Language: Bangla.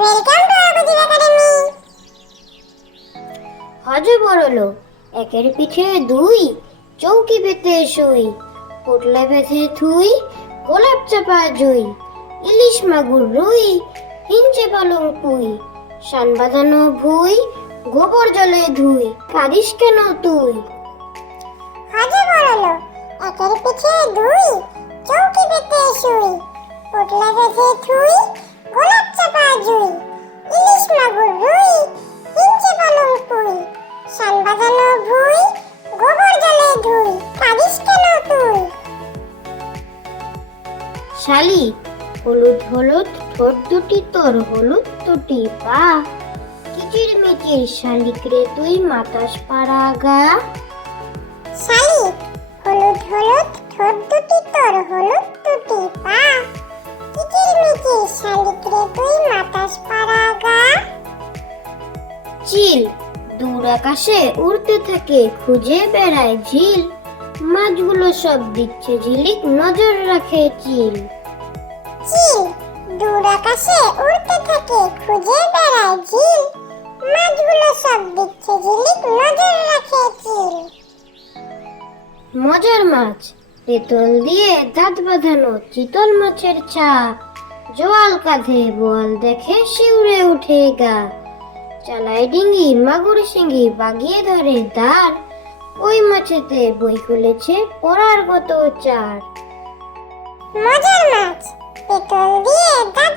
Welcome to ArkoDeep Academy। হজে বড়লো একের পিঠে দুই, চৌকি পেতে শুই, পোটলা বেঁধে থুই, গোলাপ চাপা জুই, ইলিশ মাগুর রুই, হিঞ্চে পালং পুই, শান বাঁধানো ভুই, গোবর জলে ধুই, কাঁদিস কেন তুই? হজে বড়লো একের পিঠে দুই, চৌকি পেতে শুই, পোটলা বেঁধে থুই, গোলাপ চাপা জুই, ইলিশ মাগুর রুই, হিঞ্চে পালং পুই, শান বাঁধানো ভুই, গোবর জলে ধুই, কাঁদিস কেন তুই? শালি হলুদ হলুদ ঠোঁট দুটি তোর হলুদ দুটি পা, কিচির মিচির শালিক রে তুই মাতাস পাড়া গা। শালি হলুদ হলুদ ঠোঁট দুটি তোর হলুদ দুটি পা, কিচির মিচির শালিক রে তুই মাতাস পাড়া গা। চিল দূর আকাশে উড়তে থাকে খুঁজে বেড়ায় ঝিল, মাছগুলো সব দিচ্ছে ঝিলিক নজর রাখে চিল। চিল দূর আকাশে উড়তে থাকে খুঁজে বেড়ায় ঝিল, মাছগুলো সব দিচ্ছে ঝিলিক নজর রাখে চিল। মজার মাছ পেতল দিয়ে দাঁত বাঁধানো চিতল মাছের ছাপ, জোয়াল কাঁধে বোয়াল দেখে শিউরে উঠে গা, চালায় ডিঙ্গি মাগুর শিঙ্গি বাগিয়ে ধরে দাঁড়, ওই মাছেতে বই খুলেছে পড়ার কত চার। মজার মাছ পেতল দিয়ে দাঁত